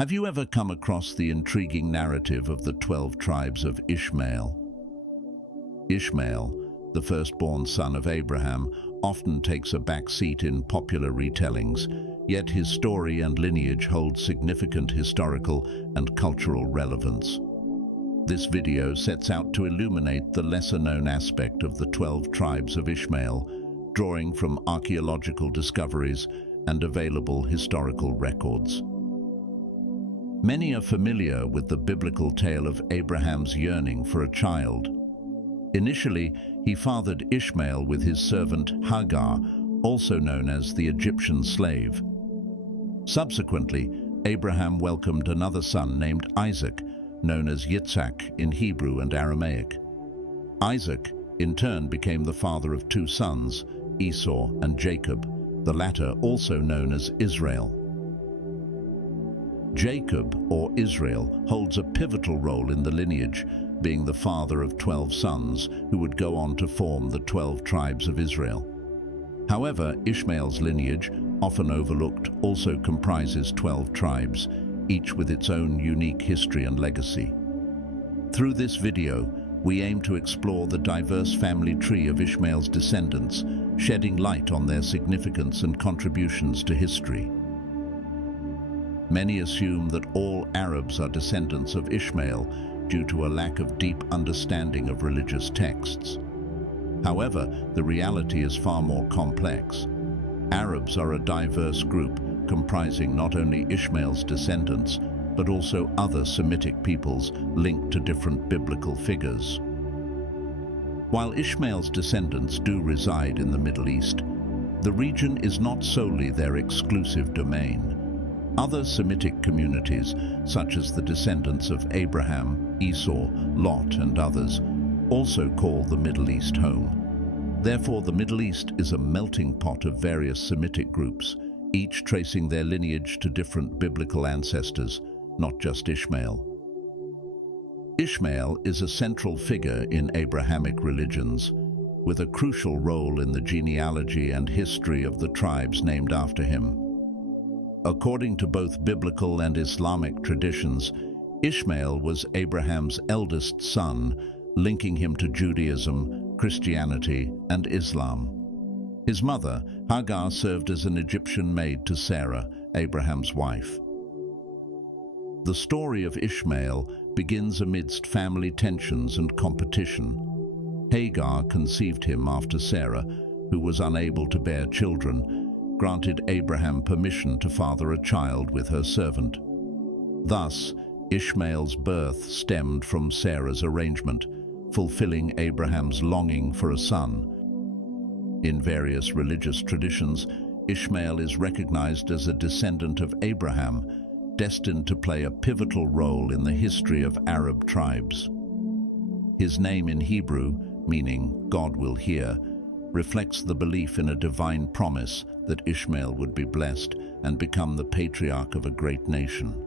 Have you ever come across the intriguing narrative of the 12 tribes of Ishmael? Ishmael, the firstborn son of Abraham, often takes a back seat in popular retellings, yet his story and lineage hold significant historical and cultural relevance. This video sets out to illuminate the lesser-known aspect of the 12 tribes of Ishmael, drawing from archaeological discoveries and available historical records. Many are familiar with the biblical tale of Abraham's yearning for a child. Initially, he fathered Ishmael with his servant Hagar, also known as the Egyptian slave. Subsequently, Abraham welcomed another son named Isaac, known as Yitzhak in Hebrew and Aramaic. Isaac, in turn, became the father of two sons, Esau and Jacob, the latter also known as Israel. Jacob, or Israel, holds a pivotal role in the lineage, being the father of 12 sons who would go on to form the 12 tribes of Israel. However, Ishmael's lineage, often overlooked, also comprises 12 tribes, each with its own unique history and legacy. Through this video, we aim to explore the diverse family tree of Ishmael's descendants, shedding light on their significance and contributions to history. Many assume that all Arabs are descendants of Ishmael due to a lack of deep understanding of religious texts. However, the reality is far more complex. Arabs are a diverse group comprising not only Ishmael's descendants, but also other Semitic peoples linked to different biblical figures. While Ishmael's descendants do reside in the Middle East, the region is not solely their exclusive domain. Other Semitic communities, such as the descendants of Abraham, Esau, Lot, and others, also call the Middle East home. Therefore, the Middle East is a melting pot of various Semitic groups, each tracing their lineage to different biblical ancestors, not just Ishmael. Ishmael is a central figure in Abrahamic religions, with a crucial role in the genealogy and history of the tribes named after him. According to both biblical and Islamic traditions, Ishmael was Abraham's eldest son, linking him to Judaism, Christianity, and Islam. His mother, Hagar, served as an Egyptian maid to Sarah, Abraham's wife. The story of Ishmael begins amidst family tensions and competition. Hagar conceived him after Sarah, who was unable to bear children, granted Abraham permission to father a child with her servant. Thus, Ishmael's birth stemmed from Sarah's arrangement, fulfilling Abraham's longing for a son. In various religious traditions, Ishmael is recognized as a descendant of Abraham, destined to play a pivotal role in the history of Arab tribes. His name in Hebrew, meaning God will hear, reflects the belief in a divine promise that Ishmael would be blessed and become the patriarch of a great nation.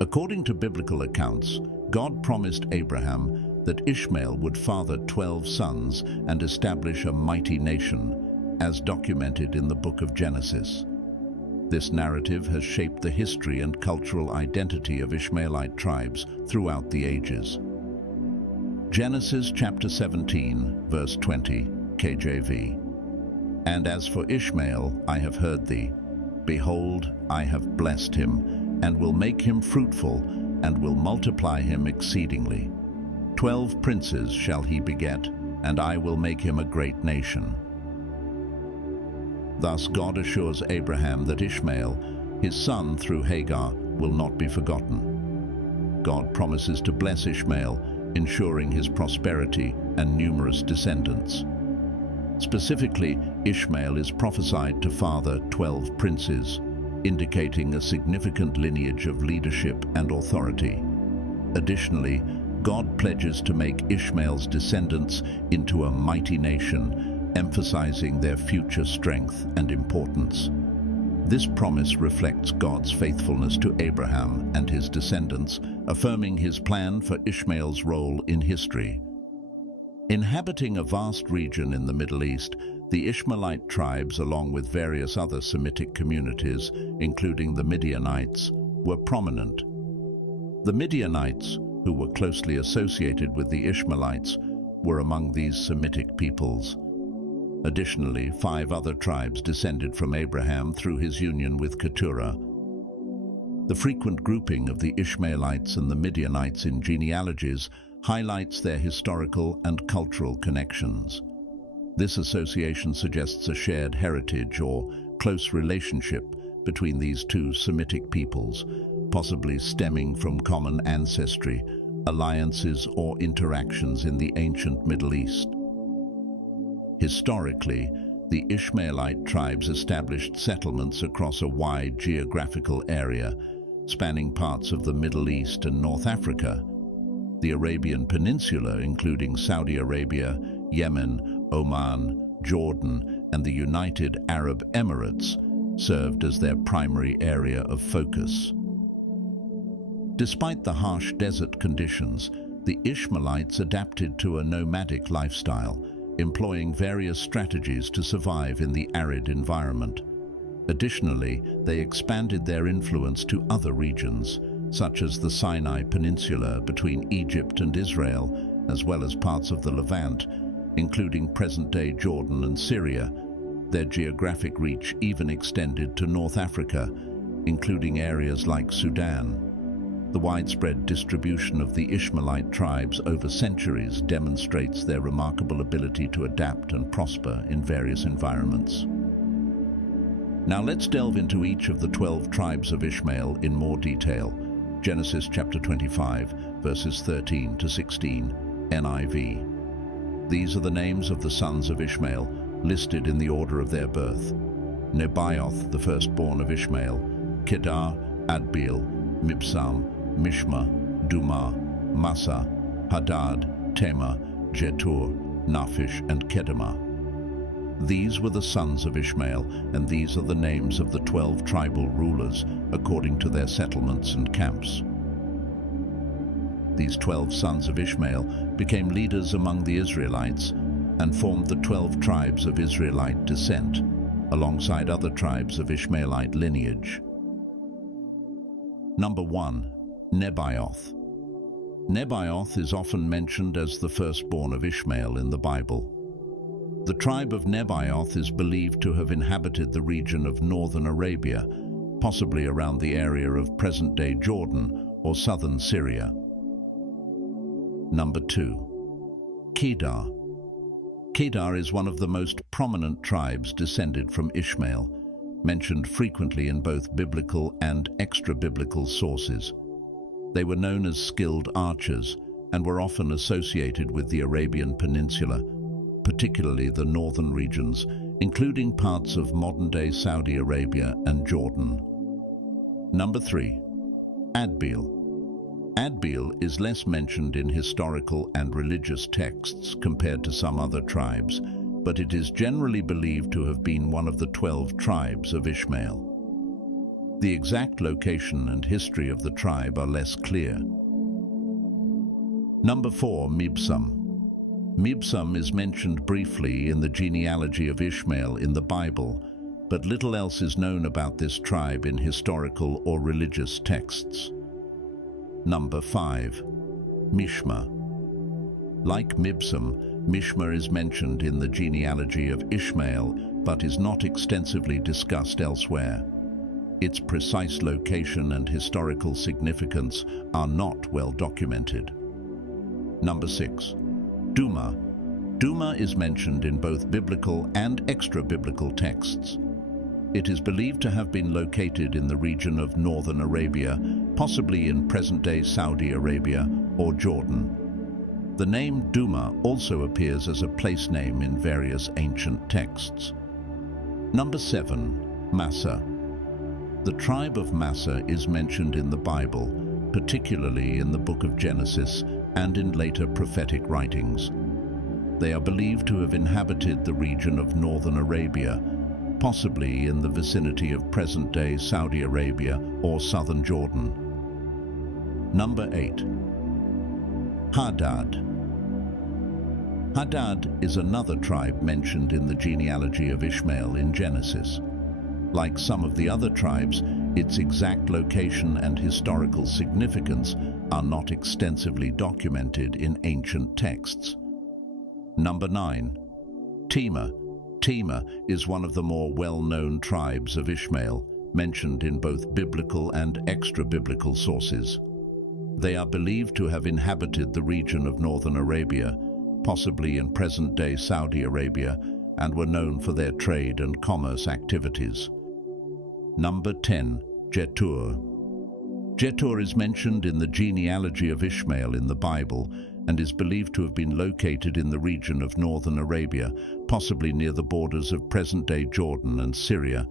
According to biblical accounts, God promised Abraham that Ishmael would father 12 sons and establish a mighty nation, as documented in the book of Genesis. This narrative has shaped the history and cultural identity of Ishmaelite tribes throughout the ages. Genesis chapter 17, verse 20, KJV. And as for Ishmael, I have heard thee. Behold, I have blessed him, and will make him fruitful, and will multiply him exceedingly. 12 princes shall he beget, and I will make him a great nation. Thus God assures Abraham that Ishmael, his son through Hagar, will not be forgotten. God promises to bless Ishmael, ensuring his prosperity and numerous descendants. Specifically, Ishmael is prophesied to father 12 princes, indicating a significant lineage of leadership and authority. Additionally, God pledges to make Ishmael's descendants into a mighty nation, emphasizing their future strength and importance. This promise reflects God's faithfulness to Abraham and his descendants, affirming his plan for Ishmael's role in history. Inhabiting a vast region in the Middle East, the Ishmaelite tribes, along with various other Semitic communities, including the Midianites, were prominent. The Midianites, who were closely associated with the Ishmaelites, were among these Semitic peoples. Additionally, 5 other tribes descended from Abraham through his union with Keturah. The frequent grouping of the Ishmaelites and the Midianites in genealogies highlights their historical and cultural connections. This association suggests a shared heritage or close relationship between these two Semitic peoples, possibly stemming from common ancestry, alliances, or interactions in the ancient Middle East. Historically, the Ishmaelite tribes established settlements across a wide geographical area, spanning parts of the Middle East and North Africa. The Arabian Peninsula, including Saudi Arabia, Yemen, Oman, Jordan, and the United Arab Emirates, served as their primary area of focus. Despite the harsh desert conditions, the Ishmaelites adapted to a nomadic lifestyle, employing various strategies to survive in the arid environment. Additionally, they expanded their influence to other regions, such as the Sinai Peninsula between Egypt and Israel, as well as parts of the Levant, including present-day Jordan and Syria. Their geographic reach even extended to North Africa, including areas like Sudan. The widespread distribution of the Ishmaelite tribes over centuries demonstrates their remarkable ability to adapt and prosper in various environments. Now let's delve into each of the 12 tribes of Ishmael in more detail. Genesis chapter 25, verses 13 to 16, NIV. These are the names of the sons of Ishmael, listed in the order of their birth. Nebaioth, the firstborn of Ishmael, Kedar, Adbeel, Mibsam, Mishma, Dumah, Massa, Hadad, Tema, Jetur, Naphish, and Kedemah. These were the sons of Ishmael, and these are the names of the 12 tribal rulers, according to their settlements and camps. These 12 sons of Ishmael became leaders among the Israelites and formed the 12 tribes of Israelite descent, alongside other tribes of Ishmaelite lineage. Number 1. Nebaioth. Nebaioth is often mentioned as the firstborn of Ishmael in the Bible. The tribe of Nebaioth is believed to have inhabited the region of northern Arabia, possibly around the area of present-day Jordan or southern Syria. Number 2. Kedar. Kedar is one of the most prominent tribes descended from Ishmael, mentioned frequently in both biblical and extra-biblical sources. They were known as skilled archers and were often associated with the Arabian Peninsula, particularly the northern regions, including parts of modern-day Saudi Arabia and Jordan. Number 3. Adbeel. Adbeel is less mentioned in historical and religious texts compared to some other tribes, but it is generally believed to have been one of the 12 tribes of Ishmael. The exact location and history of the tribe are less clear. Number 4. Mibsam. Mibsam is mentioned briefly in the genealogy of Ishmael in the Bible, but little else is known about this tribe in historical or religious texts. Number 5. Mishma. Like Mibsam, Mishma is mentioned in the genealogy of Ishmael, but is not extensively discussed elsewhere. Its precise location and historical significance are not well documented. Number 6. Dumah. Dumah is mentioned in both biblical and extra-biblical texts. It is believed to have been located in the region of northern Arabia, possibly in present-day Saudi Arabia or Jordan. The name Dumah also appears as a place name in various ancient texts. Number 7. Massa. The tribe of Massa is mentioned in the Bible, particularly in the book of Genesis and in later prophetic writings. They are believed to have inhabited the region of northern Arabia, possibly in the vicinity of present-day Saudi Arabia or southern Jordan. Number 8. Hadad. Hadad is another tribe mentioned in the genealogy of Ishmael in Genesis. Like some of the other tribes, Its exact location and historical significance are not extensively documented in ancient texts. Number 9. Tema. Tema is one of the more well-known tribes of Ishmael, mentioned in both biblical and extra-biblical sources. They are believed to have inhabited the region of northern Arabia, possibly in present-day Saudi Arabia, and were known for their trade and commerce activities. Number 10. Jetur. Jetur is mentioned in the genealogy of Ishmael in the Bible and is believed to have been located in the region of northern Arabia, possibly near the borders of present-day Jordan and Syria.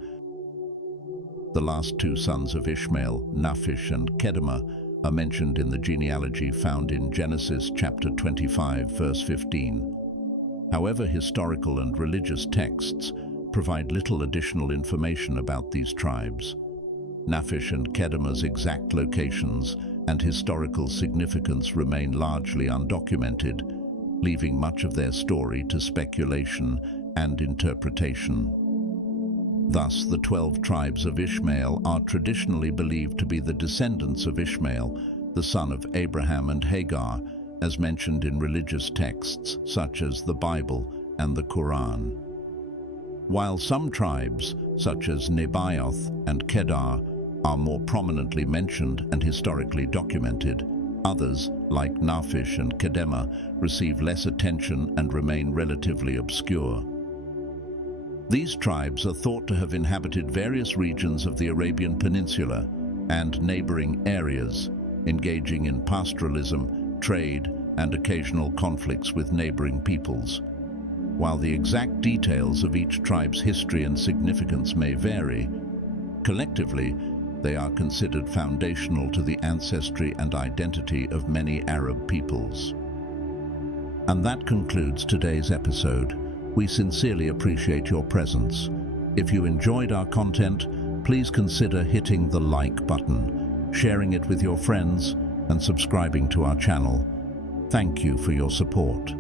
The last two sons of Ishmael, Naphish and Kedemah, are mentioned in the genealogy found in Genesis chapter 25, verse 15. However, historical and religious texts provide little additional information about these tribes. Naphish and Kedemah's exact locations and historical significance remain largely undocumented, leaving much of their story to speculation and interpretation. Thus, the 12 tribes of Ishmael are traditionally believed to be the descendants of Ishmael, the son of Abraham and Hagar, as mentioned in religious texts such as the Bible and the Quran. While some tribes, such as Nebaioth and Kedar, are more prominently mentioned and historically documented, others, like Naphish and Kedemah, receive less attention and remain relatively obscure. These tribes are thought to have inhabited various regions of the Arabian Peninsula and neighboring areas, engaging in pastoralism, trade, and occasional conflicts with neighboring peoples. While the exact details of each tribe's history and significance may vary, collectively, they are considered foundational to the ancestry and identity of many Arab peoples. And that concludes today's episode. We sincerely appreciate your presence. If you enjoyed our content, please consider hitting the like button, sharing it with your friends, and subscribing to our channel. Thank you for your support.